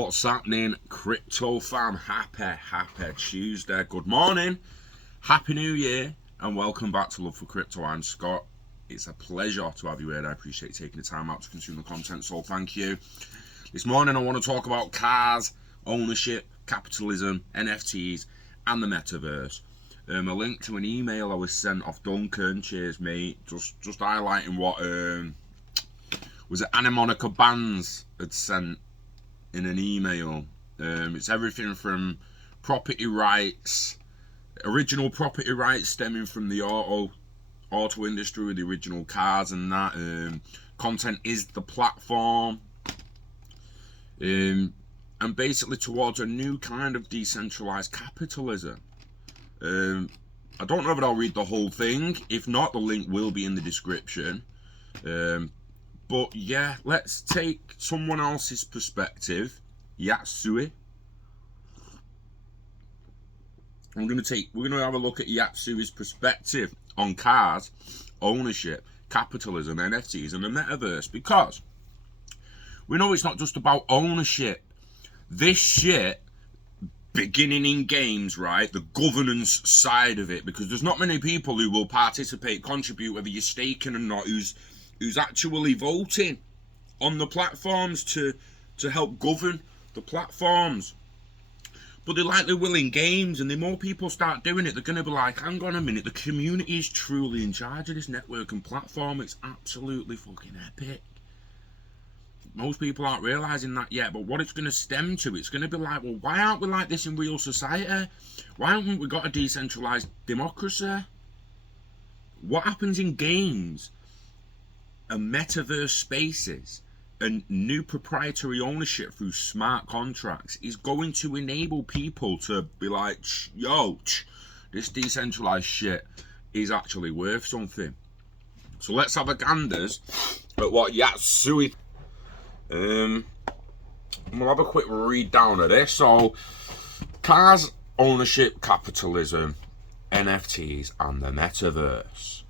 What's happening, crypto fam? Happy Tuesday. Good morning, happy new year, and welcome back to Love for Crypto. I'm Scott. It's a pleasure to have you here. I appreciate you taking the time out to consume the content, so thank you. This morning I want to talk about cars, ownership, capitalism, NFTs, and the metaverse. A link to an email I was sent off Duncan, cheers mate, just highlighting what was it Monica Benz had sent in an email. It's everything from property rights, original property rights stemming from the auto industry with the original cars and that. Content is the platform, and basically towards a new kind of decentralized capitalism. I don't know if I'll read the whole thing. If not, the link will be in the description. But yeah, let's take someone else's perspective, Yatsui. We're gonna have a look at Yatsui's perspective on cars, ownership, capitalism, NFTs, and the metaverse, because we know it's not just about ownership. This shit, beginning in games, right? The governance side of it, because there's not many people who will participate, contribute, whether you're staking or not, who's actually voting on the platforms to help govern the platforms. But they like they will in games, and the more people start doing it, they're going to be like, hang on a minute, the community is truly in charge of this network and platform. It's absolutely fucking epic. Most people aren't realising that yet, but what it's going to stem to, it's going to be like, well, why aren't we like this in real society? Why haven't we got a decentralised democracy? What happens in games and metaverse spaces and new proprietary ownership through smart contracts is going to enable people to be like, yo, this decentralized shit is actually worth something. So let's have a ganders at what Yatsui. We'll have a quick read down of this. So, cars, ownership, capitalism, NFTs, and the metaverse.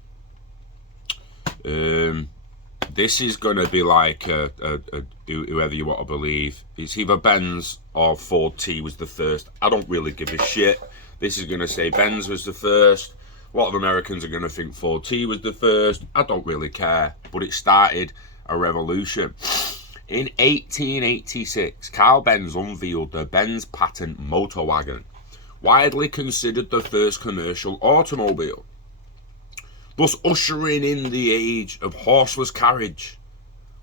This is going to be like whoever you want to believe. It's either Benz or Ford T was the first. I don't really give a shit. This is going to say Benz was the first. A lot of Americans are going to think Ford T was the first. I don't really care. But it started a revolution. In 1886, Carl Benz unveiled the Benz patent Motorwagen, widely considered the first commercial automobile, thus ushering in the age of horseless carriage.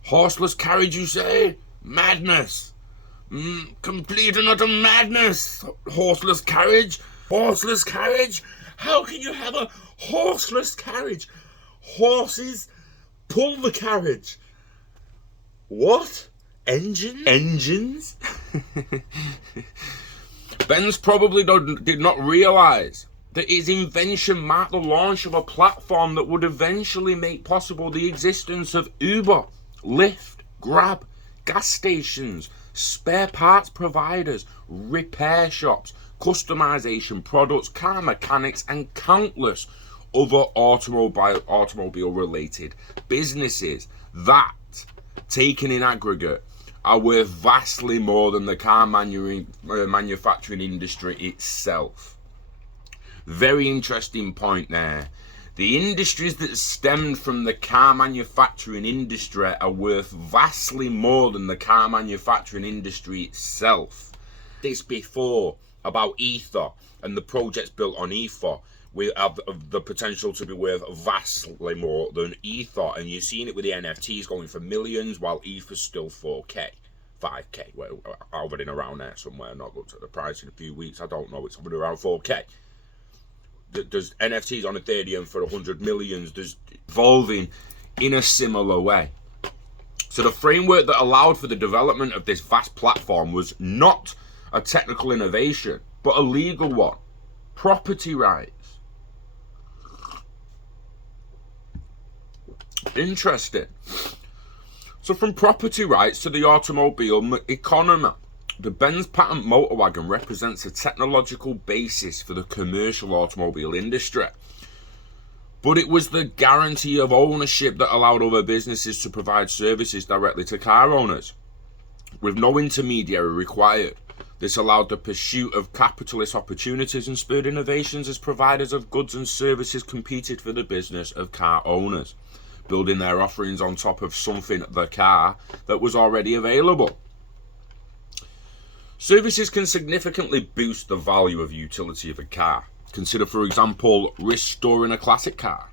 Horseless carriage, you say? Madness. Complete and utter madness. Horseless carriage? Horseless carriage? How can you have a horseless carriage? Horses pull the carriage. What? Engines? Benz probably did not realise that his invention marked the launch of a platform that would eventually make possible the existence of Uber, Lyft, Grab, gas stations, spare parts providers, repair shops, customization products, car mechanics, and countless other automobile related businesses that, taken in aggregate, are worth vastly more than the car manufacturing industry itself. Very interesting point there. The industries that stemmed from the car manufacturing industry are worth vastly more than the car manufacturing industry itself. This before about Ether and the projects built on Ether we have the potential to be worth vastly more than Ether, and you've seen it with the NFTs going for millions while Ether's still 4k, 5k, well, hovering around there somewhere. Not looked at the price in a few weeks, I don't know, it's hovering around 4k. There's NFTs on Ethereum for 100 millions. There's evolving in a similar way. So the framework that allowed for the development of this vast platform was not a technical innovation, but a legal one. Property rights. Interesting. So from property rights to the automobile economy, the Benz patent Motorwagen represents a technological basis for the commercial automobile industry. But it was the guarantee of ownership that allowed other businesses to provide services directly to car owners. with no intermediary required. This allowed the pursuit of capitalist opportunities and spurred innovations as providers of goods and services competed for the business of car owners, building their offerings on top of something, the car, that was already available. Services can significantly boost the value of utility of a car. Consider, for example, restoring a classic car,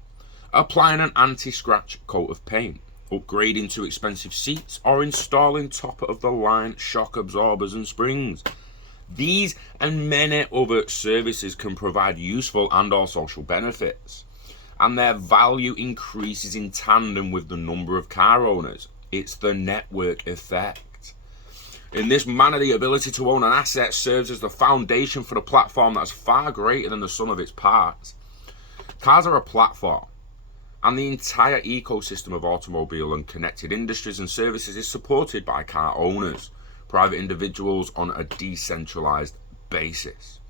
applying an anti-scratch coat of paint, upgrading to expensive seats, or installing top-of-the-line shock absorbers and springs. These and many other services can provide useful and or social benefits, and their value increases in tandem with the number of car owners. It's the network effect. In this manner, the ability to own an asset serves as the foundation for a platform that's far greater than the sum of its parts. Cars are a platform, and the entire ecosystem of automobile and connected industries and services is supported by car owners, private individuals, on a decentralized basis.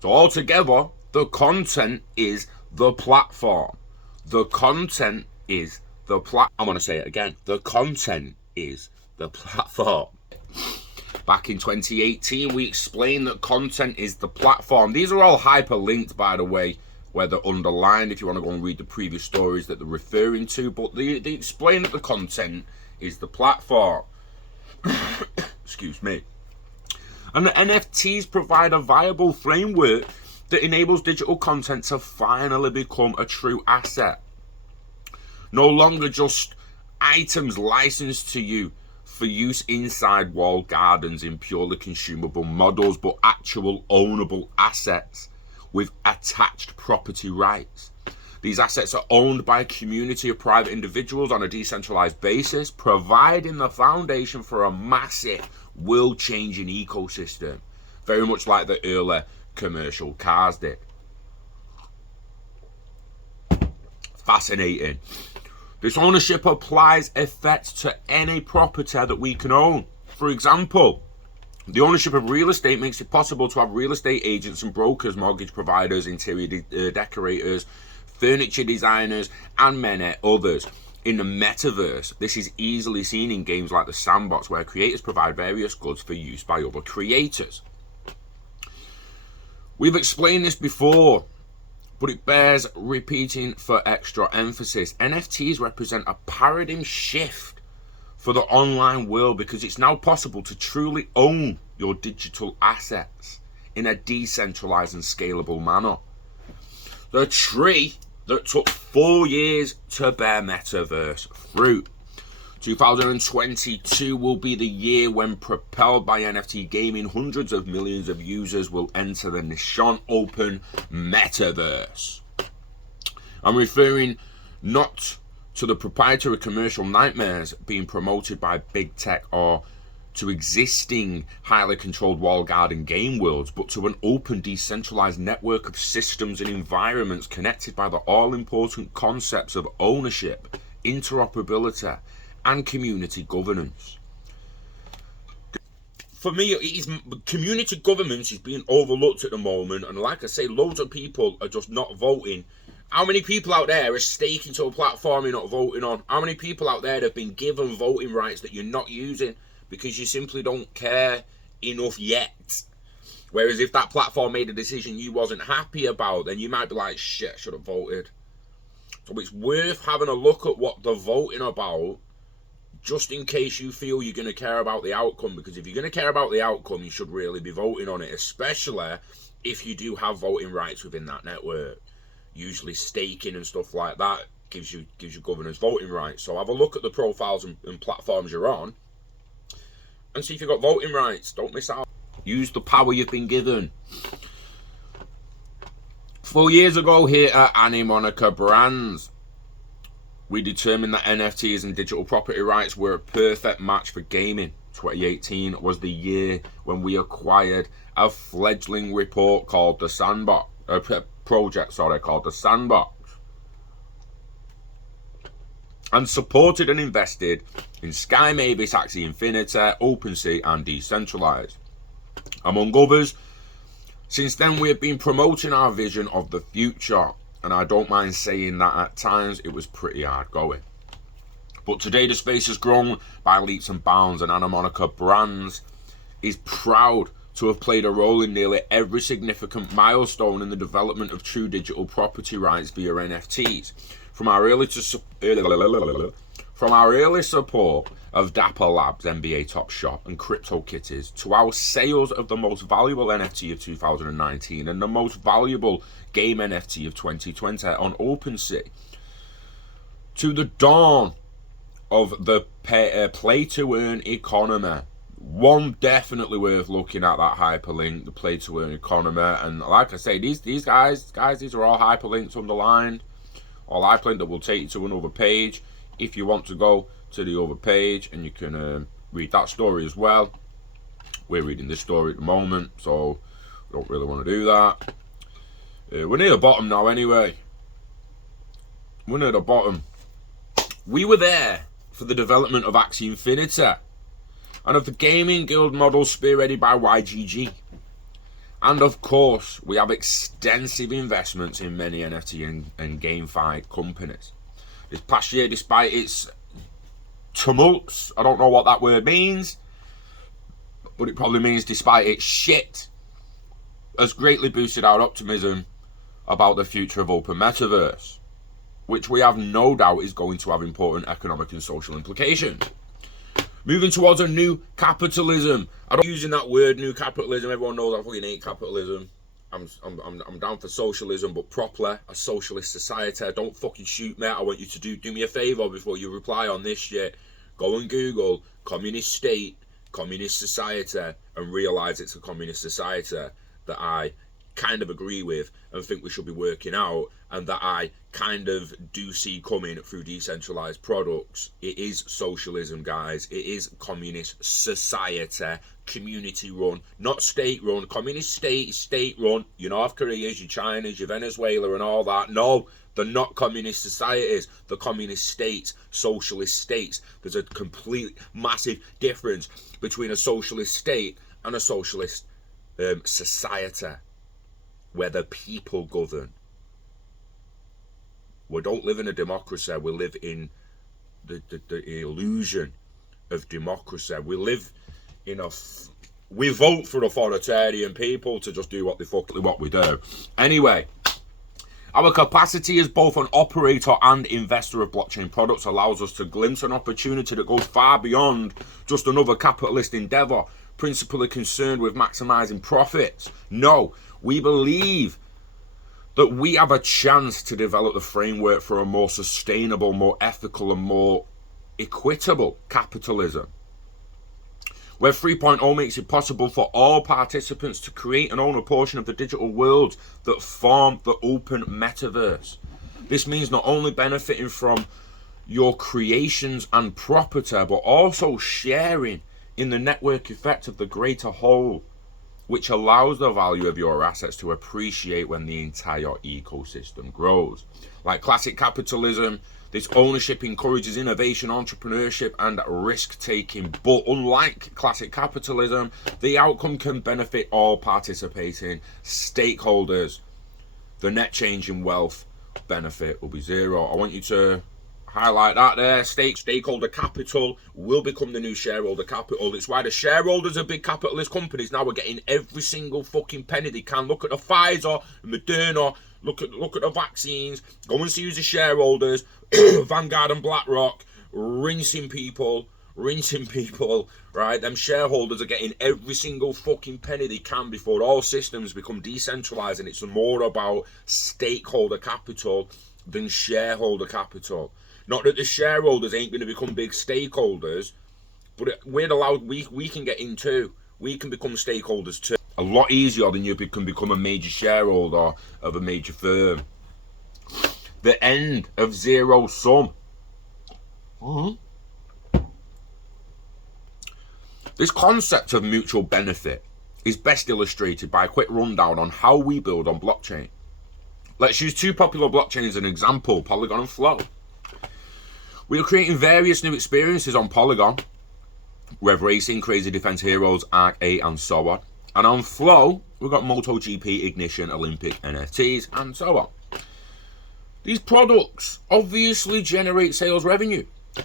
So altogether, the content is the platform. The content is the I'm going to say it again. The content is the platform. Back in 2018, we explained that content is the platform. These are all hyperlinked, by the way, where they're underlined if you want to go and read the previous stories that they're referring to, but they explain that the content is the platform. Excuse me. And the NFTs provide a viable framework that enables digital content to finally become a true asset. No longer just items licensed to you for use inside walled gardens in purely consumable models, but actual ownable assets with attached property rights. These assets are owned by a community of private individuals on a decentralized basis, providing the foundation for a massive, world-changing ecosystem, very much like the early commercial cars did. Fascinating. This ownership applies effect to any property that we can own. For example, the ownership of real estate makes it possible to have real estate agents and brokers, mortgage providers, interior decorators, furniture designers, and many others. In the metaverse, this is easily seen in games like the Sandbox, where creators provide various goods for use by other creators. We've explained this before, but it bears repeating for extra emphasis. NFTs represent a paradigm shift for the online world because it's now possible to truly own your digital assets in a decentralized and scalable manner. The tree that took 4 years to bear metaverse fruit. 2022 will be the year when, propelled by NFT gaming, hundreds of millions of users will enter the Nishon Open Metaverse. I'm referring not to the proprietary commercial nightmares being promoted by big tech or to existing highly controlled walled garden game worlds, but to an open decentralized network of systems and environments connected by the all-important concepts of ownership, interoperability, and community governance. For me, community governance is being overlooked at the moment, and like I say, loads of people are just not voting. How many people out there are staking to a platform you're not voting on? How many people out there have been given voting rights that you're not using because you simply don't care enough yet? Whereas if that platform made a decision you wasn't happy about, then you might be like, shit, I should have voted. So it's worth having a look at what they're voting about, just in case you feel you're going to care about the outcome, because if you're going to care about the outcome, you should really be voting on it, especially if you do have voting rights within that network. Usually staking and stuff like that gives you governance voting rights. So have a look at the profiles and platforms you're on and see if you've got voting rights. Don't miss out. Use the power you've been given. 4 years ago here at Annie Monica Brands, we determined that NFTs and digital property rights were a perfect match for gaming. 2018 was the year when we acquired a fledgling report called the Sandbox, project called the Sandbox, and supported and invested in Sky Mavis, Axie Infinity, OpenSea, and Decentralized, among others. Since then, we have been promoting our vision of the future, and I don't mind saying that at times it was pretty hard going. But today the space has grown by leaps and bounds, and Anna Monica Brands is proud to have played a role in nearly every significant milestone in the development of true digital property rights via NFTs. From our early support of Dapper Labs, NBA Top Shot, and CryptoKitties, to our sales of the most valuable NFT of 2019 and the most valuable game NFT of 2020 on OpenSea, to the dawn of the play-to-earn economy. One definitely worth looking at, that hyperlink, the play-to-earn economy. And like I say, these guys, these are all hyperlinks underlined. All hyperlink that will take you to another page if you want to go to the other page, and you can read that story as well. We're reading this story at the moment, so we don't really want to do that. We're near the bottom now anyway. We're near the bottom. We were there for the development of Axie Infinity and of the gaming guild model spearheaded by YGG. And of course, we have extensive investments in many NFT and GameFi companies. This past year, despite its tumults, I don't know what that word means, but it probably means despite its shit, has greatly boosted our optimism about the future of Open Metaverse, which we have no doubt is going to have important economic and social implications. Moving towards a new capitalism. I don't using that word, new capitalism. Everyone knows I fucking hate capitalism. I'm down for socialism, but properly a socialist society. Don't fucking shoot me. I want you to do me a favour before you reply on this shit. Go and Google communist state, communist society, and realise it's a communist society that I kind of agree with and think we should be working out, and that I kind of do see coming through decentralized products. It is socialism, guys. It is communist society, community run, not state run. Communist state is state run. Your North Koreas, your Chinas, your Venezuela and all that. No, they're not communist societies. They're communist states, socialist states. There's a complete massive difference between a socialist state and a socialist society where the people govern. We don't live in a democracy. We live in the illusion of democracy. We live in we vote for authoritarian people to just do what we do. Anyway, our capacity as both an operator and investor of blockchain products allows us to glimpse an opportunity that goes far beyond just another capitalist endeavor, principally concerned with maximizing profits. No, we believe that we have a chance to develop the framework for a more sustainable, more ethical, and more equitable capitalism, where 3.0 makes it possible for all participants to create and own a portion of the digital world that form the open metaverse. This means not only benefiting from your creations and property, but also sharing in the network effect of the greater whole, which allows the value of your assets to appreciate when the entire ecosystem grows. Like classic capitalism, this ownership encourages innovation, entrepreneurship, and risk-taking. But unlike classic capitalism, the outcome can benefit all participating stakeholders. The net change in wealth benefit will be zero. I want you to highlight that there. Stakeholder capital will become the new shareholder capital. It's why the shareholders of big capitalist companies now are getting every single fucking penny they can. Look at the Pfizer, Moderna, look at the vaccines. Go and see who's the shareholders. Vanguard and BlackRock rinsing people, right? Them shareholders are getting every single fucking penny they can before all systems become decentralized, and it's more about stakeholder capital than shareholder capital. Not that the shareholders ain't going to become big stakeholders, but we're allowed, we can get in too. We can become stakeholders too. A lot easier than you can become a major shareholder of a major firm. The end of zero sum. This concept of mutual benefit is best illustrated by a quick rundown on how we build on blockchain. Let's use two popular blockchains as an example, Polygon and Flow. We are creating various new experiences on Polygon, Rev Racing, Crazy Defense Heroes, Arc 8, and so on. And on Flow, we've got MotoGP, Ignition, Olympic, NFTs, and so on. These products obviously generate sales revenue,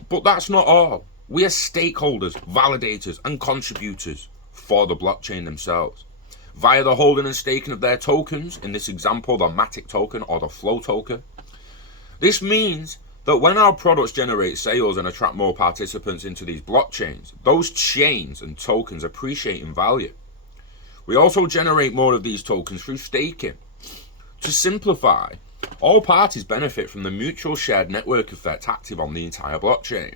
But that's not all. We are stakeholders, validators, and contributors for the blockchain themselves. Via the holding and staking of their tokens, in this example, the Matic token or the Flow token. This means that when our products generate sales and attract more participants into these blockchains, those chains and tokens appreciate in value. We also generate more of these tokens through staking. To simplify, all parties benefit from the mutual shared network effect active on the entire blockchain.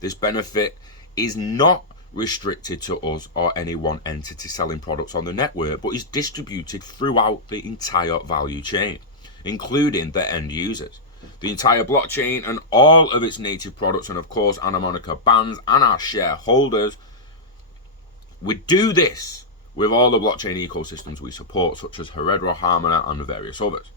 This benefit is not restricted to us or any one entity selling products on the network, but is distributed throughout the entire value chain, including the end users. The entire blockchain and all of its native products, and of course Anna Monica bands and our shareholders. We do this with all the blockchain ecosystems we support, such as Heredra, Harmona, and various others.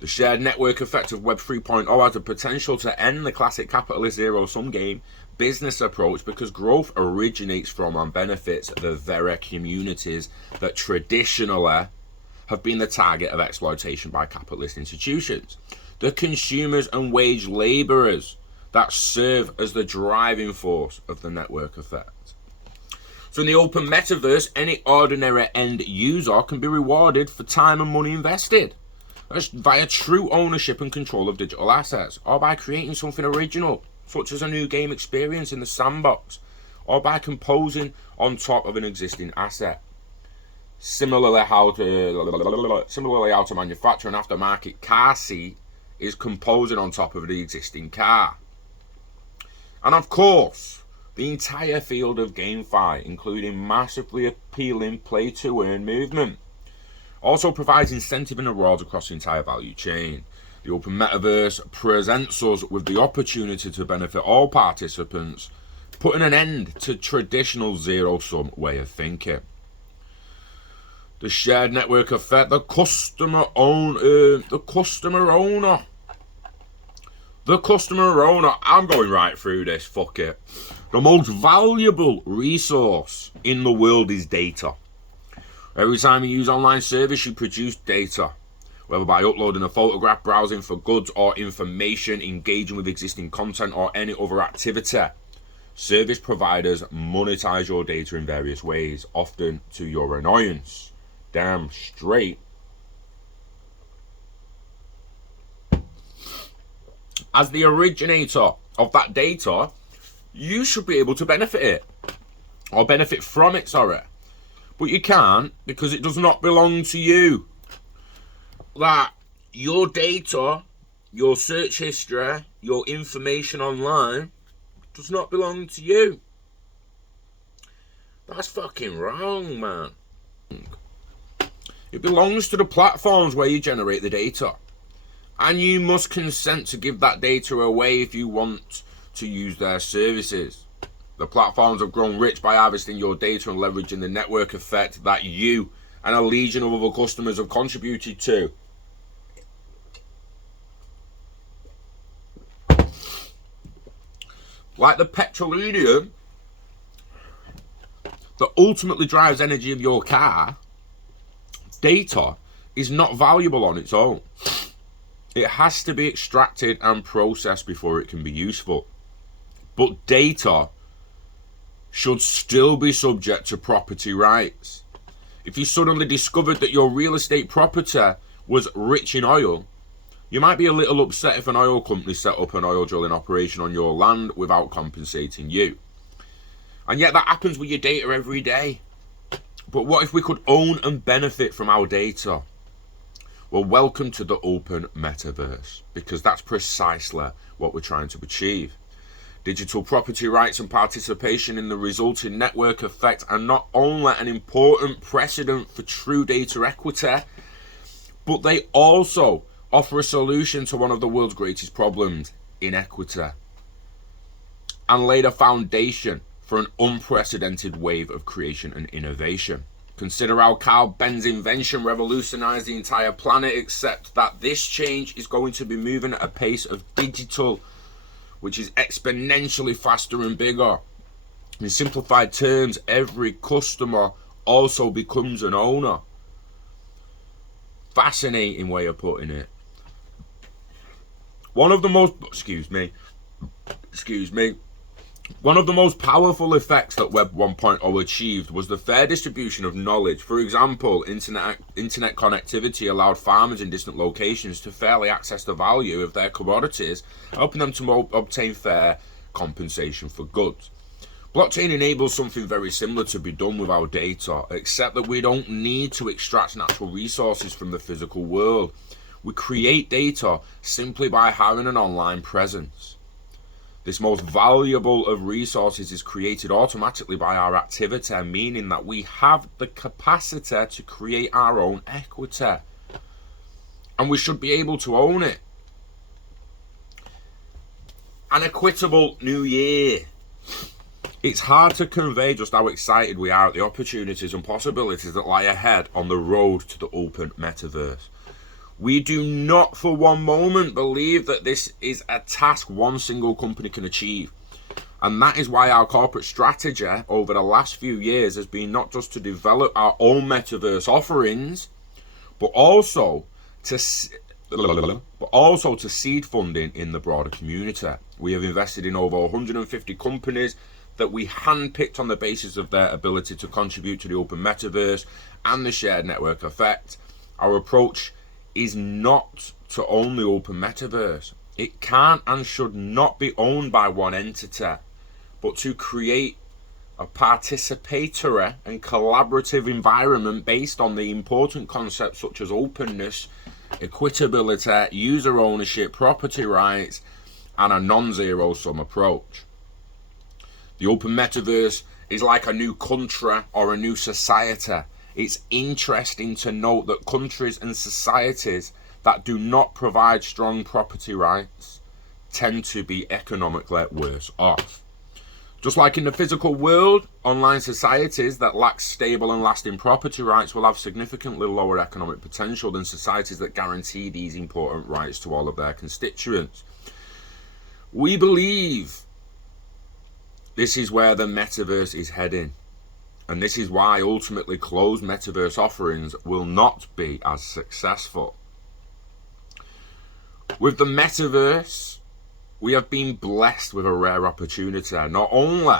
The shared network effect of Web 3.0 has the potential to end the classic capitalist zero-sum game business approach, because growth originates from and benefits the very communities that traditionally have been the target of exploitation by capitalist institutions. The consumers and wage labourers that serve as the driving force of the network effect. So in the open metaverse, any ordinary end user can be rewarded for time and money invested via true ownership and control of digital assets, or by creating something original, such as a new game experience in the sandbox, or by composing on top of an existing asset. Similarly, how to manufacture an aftermarket car seat is composing on top of the existing car. And of course, the entire field of GameFi, including massively appealing play-to-earn movement, also provides incentive and rewards across the entire value chain. The open metaverse presents us with the opportunity to benefit all participants, putting an end to traditional zero-sum way of thinking. The shared network effect, the customer owner, I'm going right through this, fuck it. The most valuable resource in the world is data. Every time you use online service, you produce data, whether by uploading a photograph, browsing for goods or information, engaging with existing content, or any other activity. Service providers monetize your data in various ways, often to your annoyance. Damn straight. As the originator of that data, you should be able to benefit from it, but you can't, because it does not belong to you. That your data, your search history, your information online does not belong to you. That's fucking wrong, man. It belongs to the platforms where you generate the data, and you must consent to give that data away if you want to use their services. The platforms have grown rich by harvesting your data and leveraging the network effect that you and a legion of other customers have contributed to. Like the petroleum that ultimately drives energy of your car, data is not valuable on its own. It has to be extracted and processed before it can be useful. But data should still be subject to property rights. If you suddenly discovered that your real estate property was rich in oil, you might be a little upset if an oil company set up an oil drilling operation on your land without compensating you. And yet that happens with your data every day. But what if we could own and benefit from our data? Well, welcome to the open metaverse, because that's precisely what we're trying to achieve. Digital property rights and participation in the resulting network effect are not only an important precedent for true data equity, but they also offer a solution to one of the world's greatest problems, inequity, and laid a foundation for an unprecedented wave of creation and innovation. Consider how Carl Benz invention revolutionized the entire planet, except that this change is going to be moving at a pace of digital, which is exponentially faster and bigger. In simplified terms, every customer also becomes an owner. Fascinating way of putting it. One of the most excuse me, one of the most powerful effects that Web 1.0 achieved was the fair distribution of knowledge. For example, internet connectivity allowed farmers in distant locations to fairly access the value of their commodities, helping them to obtain fair compensation for goods. Blockchain enables something very similar to be done with our data, except that we don't need to extract natural resources from the physical world. We create data simply by having an online presence. This most valuable of resources is created automatically by our activity, meaning that we have the capacity to create our own equity. And we should be able to own it. An equitable new year. It's hard to convey just how excited we are at the opportunities and possibilities that lie ahead on the road to the open metaverse. We do not for one moment believe that this is a task one single company can achieve. And that is why our corporate strategy over the last few years has been not just to develop our own metaverse offerings, but also to seed funding in the broader community. We have invested in over 150 companies that we handpicked on the basis of their ability to contribute to the open metaverse and the shared network effect. Our approach is not to own the open metaverse. It can and should not be owned by one entity, but to create a participatory and collaborative environment based on the important concepts such as openness, equitability, user ownership, property rights, and a non-zero sum approach. The open metaverse is like a new country or a new society. It's interesting to note that countries and societies that do not provide strong property rights tend to be economically worse off. Just like in the physical world, online societies that lack stable and lasting property rights will have significantly lower economic potential than societies that guarantee these important rights to all of their constituents. We believe this is where the metaverse is heading. And this is why ultimately closed metaverse offerings will not be as successful. With the metaverse, we have been blessed with a rare opportunity. Not only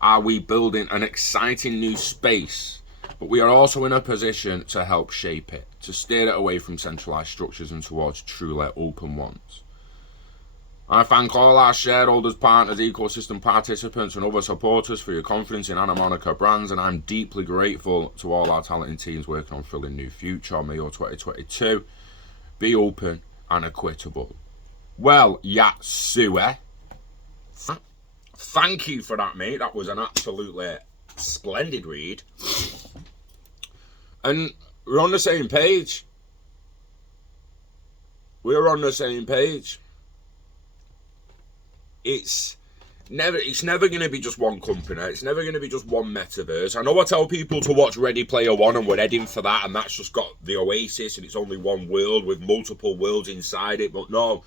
are we building an exciting new space, but we are also in a position to help shape it, to steer it away from centralized structures and towards truly open ones. I thank all our shareholders, partners, ecosystem participants and other supporters for your confidence in Anna Monica Brands, and I'm deeply grateful to all our talented teams working on filling new future. May your 2022 be open and equitable. Well, Yatsue, thank you for that, mate. That was an absolutely splendid read. And we're on the same page. We're on the same page. It's never going to be just one company. It's never going to be just one metaverse. I know I tell people to watch Ready Player One and we're heading for that, and that's just got the Oasis and it's only one world with multiple worlds inside it. But no,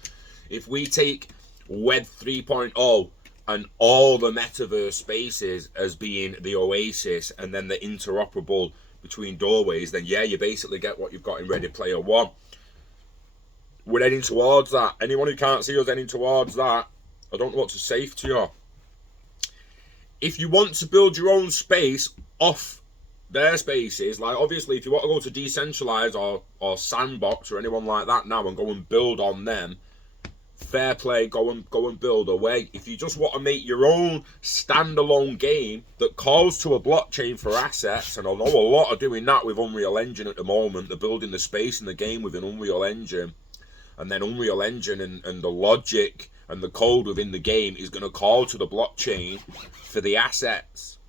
if we take Web 3.0 and all the metaverse spaces as being the Oasis and then the interoperable between doorways, then yeah, you basically get what you've got in Ready Player One. We're heading towards that. Anyone who can't see us heading towards that, I don't know what to say to you. If you want to build your own space off their spaces, like obviously if you want to go to Decentralized or Sandbox or anyone like that now and go and build on them, fair play, go and build away. If you just want to make your own standalone game that calls to a blockchain for assets, and I know a lot are doing that with Unreal Engine at the moment, they're building the space in the game with an Unreal Engine, and then Unreal Engine and the logic and the code within the game is going to call to the blockchain for the assets.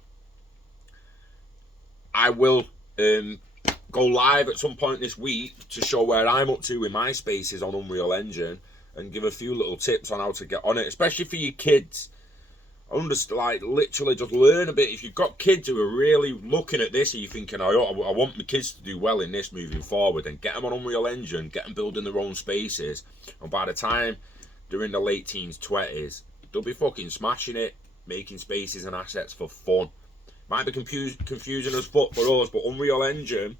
I will go live at some point this week to show where I'm up to with my spaces on Unreal Engine and give a few little tips on how to get on it, especially for your kids. Like literally just learn a bit. If you've got kids who are really looking at this and you're thinking, I want my kids to do well in this moving forward, then get them on Unreal Engine, get them building their own spaces, and by the time they're in the late teens, 20s, they'll be fucking smashing it, making spaces and assets for fun. Might be confusing as fuck for us, but Unreal Engine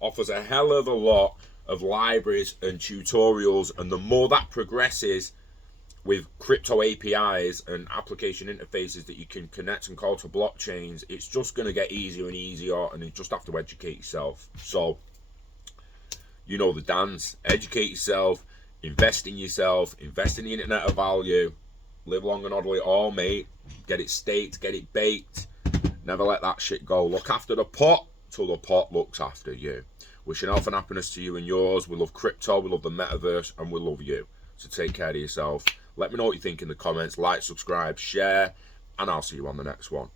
offers a hell of a lot of libraries and tutorials, and the more that progresses, with crypto APIs and application interfaces that you can connect and call to blockchains, it's just going to get easier and easier, and you just have to educate yourself. So, you know the dance. Educate yourself, invest in yourself, invest in the internet of value, live long and orderly all, mate. Get it staked, get it baked. Never let that shit go. Look after the pot till the pot looks after you. Wishing health and happiness to you and yours. We love crypto, we love the metaverse, and we love you. So take care of yourself. Let me know what you think in the comments. Like, subscribe, share, and I'll see you on the next one.